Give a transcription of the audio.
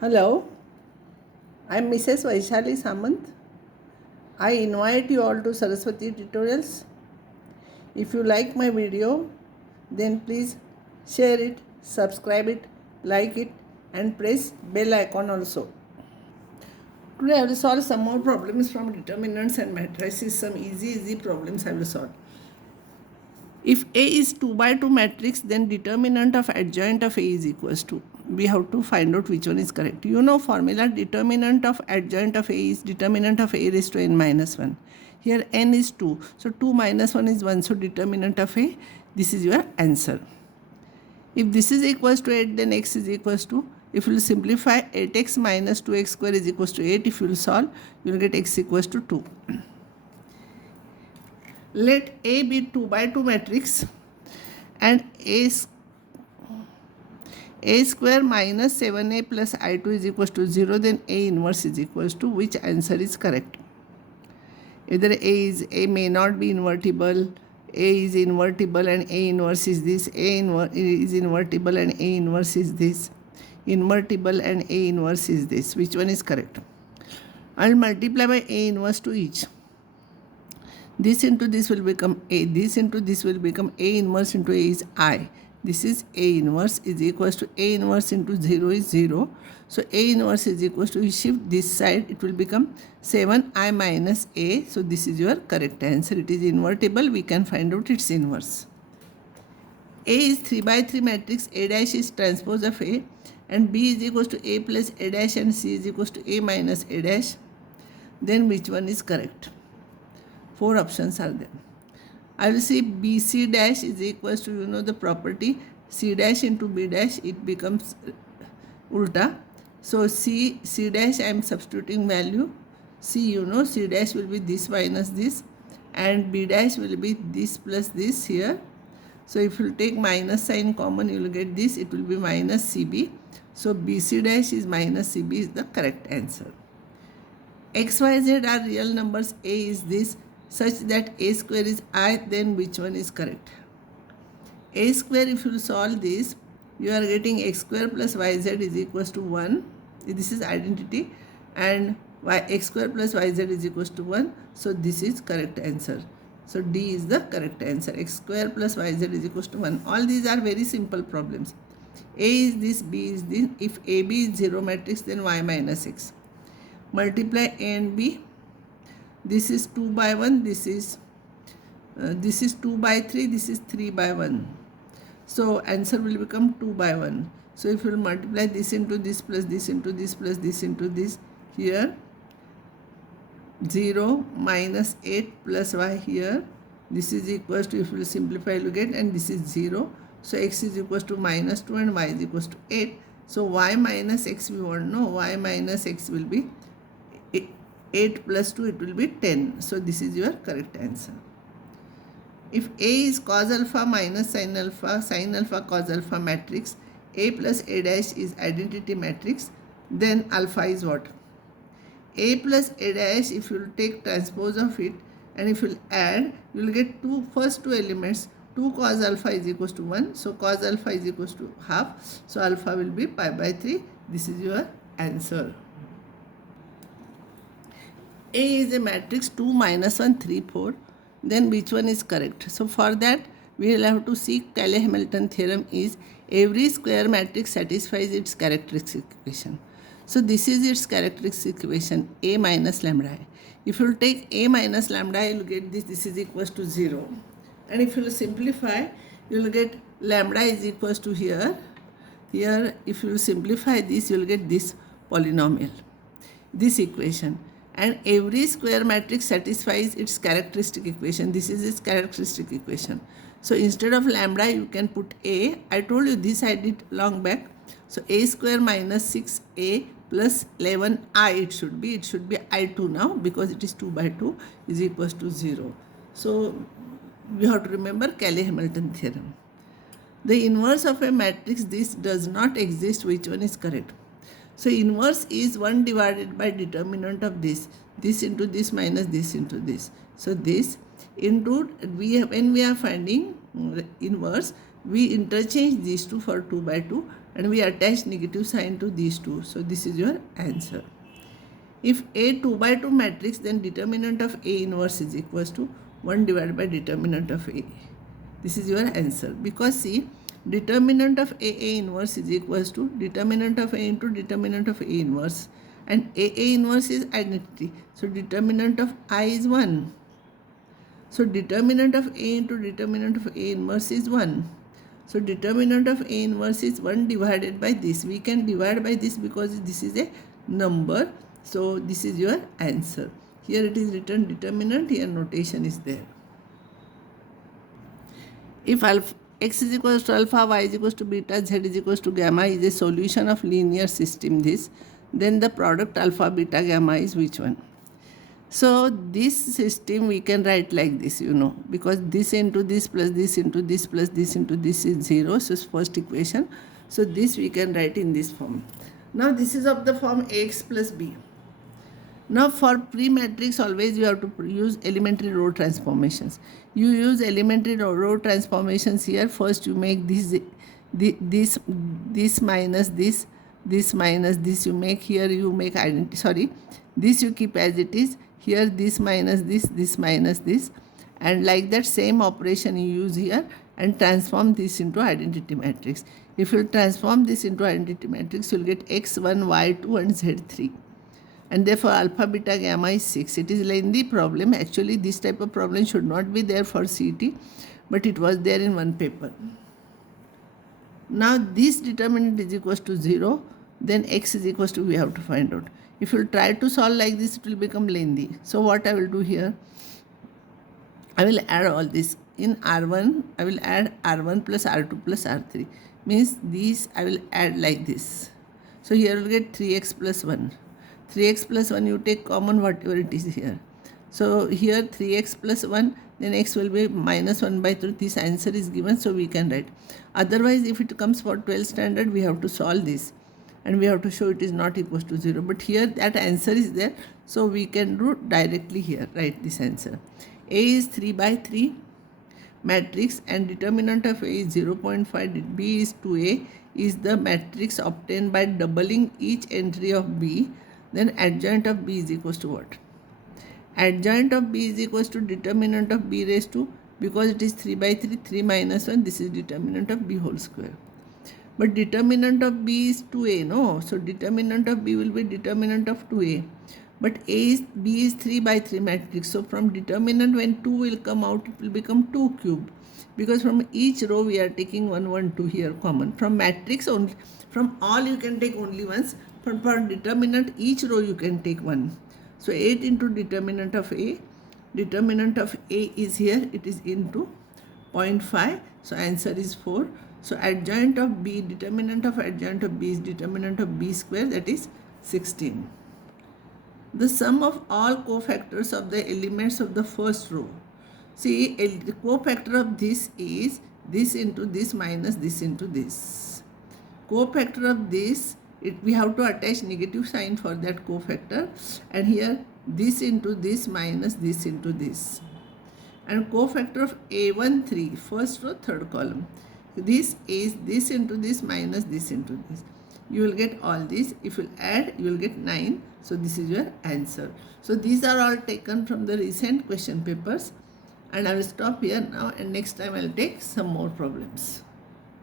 Hello, I am Mrs. Vaishali Samant. I invite you all to Saraswati Tutorials. If you like my video, then please share it, subscribe it, like it, and press bell icon also. Today I will solve some more problems from determinants and matrices. Some easy problems I will solve. If A is 2 by 2 matrix, then determinant of adjoint of A is equals to. We have to find out which one is correct. You know formula, determinant of adjoint of A is determinant of A raised to n minus 1. Here n is 2. So 2 minus 1 is 1. So determinant of A, this is your answer. If this is equals to 8, then x is equals to, if you will simplify, 8x minus 2x square is equals to 8. If you will solve, you will get x equals to 2. Let A be 2 by 2 matrix and A square minus 7A plus I2 is equals to 0, then A inverse is equals to, which answer is correct? Either A may not be invertible, A is invertible and A inverse is this, is invertible and A inverse is this, invertible and A inverse is this. Which one is correct? I'll multiply by A inverse to each. This into this will become A. This into this will become A inverse into A is I. This is A inverse is equals to A inverse into 0 is 0. So A inverse is equals to, you shift this side, it will become 7I minus A. So this is your correct answer. It is invertible. We can find out its inverse. A is 3 by 3 matrix. A dash is transpose of A and B is equals to A plus A dash and C is equals to A minus A dash. Then which one is correct? 4 options are there. I will say BC dash is equals to, you know the property, C dash into B dash, it becomes ulta. So C dash I am substituting value. C, you know, C dash will be this minus this and B dash will be this plus this here. So if you take minus sign common, you will get this, it will be minus CB. So BC dash is minus CB is the correct answer. X, Y, Z are real numbers. A is this, such that A square is I, then which one is correct? A square, if you solve this, you are getting x square plus yz is equals to 1. This is identity, and x square plus yz is equals to 1. So this is correct answer. So D is the correct answer. X square plus yz is equals to 1. All these are very simple problems. A is this, B is this. If AB is 0 matrix, then y minus x. Multiply A and B. This is 2 by 1, this is 2 by 3, this is 3 by 1. So answer will become 2 by 1. So if you will multiply this into this plus this into this plus this into this, here 0 minus 8 plus y here, this is equals to, if you will simplify you will get, and this is 0. So x is equals to minus 2 and y is equals to 8. So y minus x we want to know. Y minus x will be 8 plus 2, it will be 10. So this is your correct answer. If A is cos alpha minus sin alpha cos alpha matrix, A plus A dash is identity matrix, then alpha is what? A plus A dash, if you will take transpose of it and if you will add, you will get first two elements. 2 cos alpha is equals to 1. So cos alpha is equals to half. So alpha will be pi by 3. This is your answer. A is a matrix 2 minus 1 3 4. Then which one is correct? So for that we will have to see Cayley-Hamilton theorem is every square matrix satisfies its characteristic equation. So this is its characteristic equation, A minus lambda I. If you will take A minus lambda I, you will get this is equals to 0. And if you will simplify, you will get lambda is equals to here. Here if you will simplify this, you will get this polynomial, this equation. And every square matrix satisfies its characteristic equation. This is its characteristic equation. So instead of lambda, you can put A. I told you this I did long back. So A square minus 6A plus 11I it should be. It should be I2 now because it is 2 by 2 is equals to 0. So you have to remember Cayley-Hamilton theorem. The inverse of a matrix, this does not exist. Which one is correct? So inverse is 1 divided by determinant of this into this minus this into this. So this into, when we are finding inverse, we interchange these two for 2 by 2 and we attach negative sign to these two. So this is your answer. If A 2 by 2 matrix, then determinant of A inverse is equals to 1 divided by determinant of A. This is your answer, because see, determinant of A inverse is equals to determinant of A into determinant of A inverse, and A inverse is identity. So determinant of I is 1. So determinant of A into determinant of A inverse is 1. So determinant of A inverse is 1 divided by this. We can divide by this because this is a number. So this is your answer. Here it is written determinant, here notation is there. If alpha, x is equals to alpha, y is equals to beta, z is equals to gamma is a solution of linear system this, then the product alpha, beta, gamma is which one? So this system we can write like this, because this into this plus this into this plus this into this is 0. So it's first equation. So this we can write in this form. Now this is of the form ax plus b. Now for pre-matrix always you have to use elementary row transformations. You use elementary row transformations here. First you make this minus this minus this you make. Here you make identity, sorry, this you keep as it is. Here this minus this minus this, and like that same operation you use here and transform this into identity matrix. If you transform this into identity matrix, you will get x1, y2 and z3. And therefore alpha, beta, gamma is 6. It is lengthy problem. Actually this type of problem should not be there for C.E.T, but it was there in one paper. Now this determinant is equals to 0, then x is equals to, we have to find out. If you try to solve like this, it will become lengthy. So what I will do here, I will add all this. In R1, I will add R1 plus R2 plus R3. Means these I will add like this. So here you will get 3x plus 1. 3x plus 1 you take common whatever it is here. So here 3x plus 1, then x will be minus 1 by 3. This answer is given, so we can write. Otherwise if it comes for 12 standard, we have to solve this and we have to show it is not equals to 0. But here that answer is there, so we can do directly here, write this answer. A is 3 by 3 matrix and determinant of A is 0.5, B is 2A, is the matrix obtained by doubling each entry of B. Then adjoint of B is equals to what? Adjoint of B is equals to determinant of B raised to, because it is 3 by 3, 3 minus 1, this is determinant of B whole square. But determinant of B is 2A, no? So determinant of B will be determinant of 2A. But B is 3 by 3 matrix. So from determinant, when 2 will come out, it will become 2 cube. Because from each row we are taking 1, 1, 2 here common. From matrix only, from all you can take only once. But for determinant, each row you can take 1. So 8 into determinant of A. Determinant of A is here, it is into 0.5. So answer is 4. So adjoint of B, determinant of adjoint of B is determinant of B square, that is 16. The sum of all cofactors of the elements of the first row. See, the cofactor of this is this into this minus this into this. Cofactor of this, we have to attach negative sign for that cofactor, and here this into this minus this into this. And cofactor of A1, 3, first row, third column. This is this into this minus this into this. You will get all this. If you add, you will get 9. So this is your answer. So these are all taken from the recent question papers. And I will stop here now, and next time I will take some more problems.